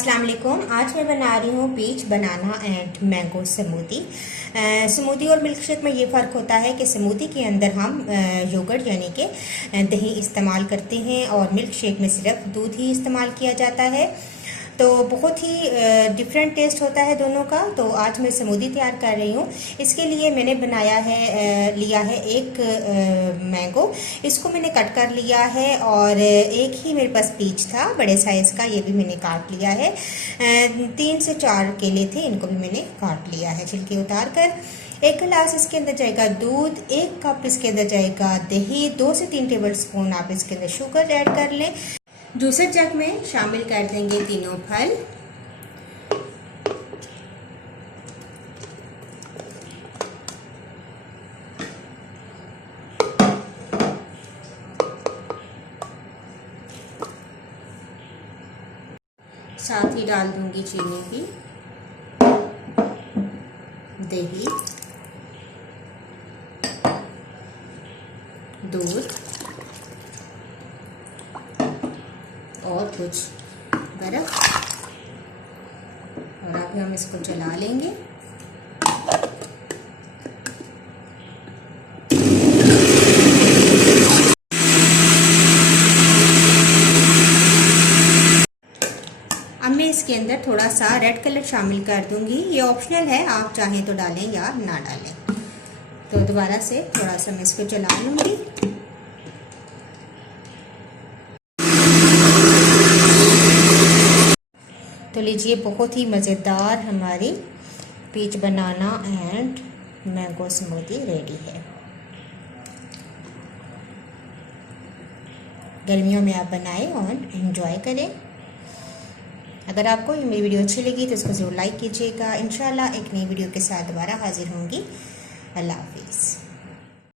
अस्सलाम वालेकुम। आज मैं बना रही हूँ peach banana and mango smoothie. Smoothie और मिल्क शेक में ये फ़र्क होता है कि स्मूदी के अंदर हम योगर्ट यानी कि दही इस्तेमाल करते हैं और मिल्क शेक में सिर्फ दूध ही इस्तेमाल किया जाता है। तो बहुत ही डिफरेंट टेस्ट होता है दोनों का। तो आज मैं स्मूदी तैयार कर रही हूँ। इसके लिए मैंने लिया है एक मैंगो। इसको मैंने कट कर लिया है और एक ही मेरे पास पीच था बड़े साइज़ का, ये भी मैंने काट लिया है। 3 से 4 केले थे, इनको भी मैंने काट लिया है छिलके उतार कर। 1 गिलास इसके अंदर जाएगा दूध, 1 कप इसके अंदर जाएगा दही, 2 से 3 टेबल स्पून आप इसके अंदर शुगर ऐड कर लें। जूसर जग में शामिल कर देंगे तीनों फल। साथ ही डाल दूंगी चीनी भी, दही, दूध और कुछ बर्फ, और अब हम इसको जला लेंगे। अब मैं इसके अंदर थोड़ा सा रेड कलर शामिल कर दूंगी। ये ऑप्शनल है, आप चाहें तो डालें या ना डालें। तो दोबारा से थोड़ा सा मैं इसको जला लूंगी। तो लीजिए, बहुत ही मज़ेदार हमारी peach banana and mango smoothie ready है। गर्मियों में आप बनाएं और एंजॉय करें। अगर आपको ये मेरी वीडियो अच्छी लगी तो इसको ज़रूर लाइक कीजिएगा। इंशाल्लाह एक नई वीडियो के साथ दोबारा हाजिर होंगी। अल्लाह हाफिज़।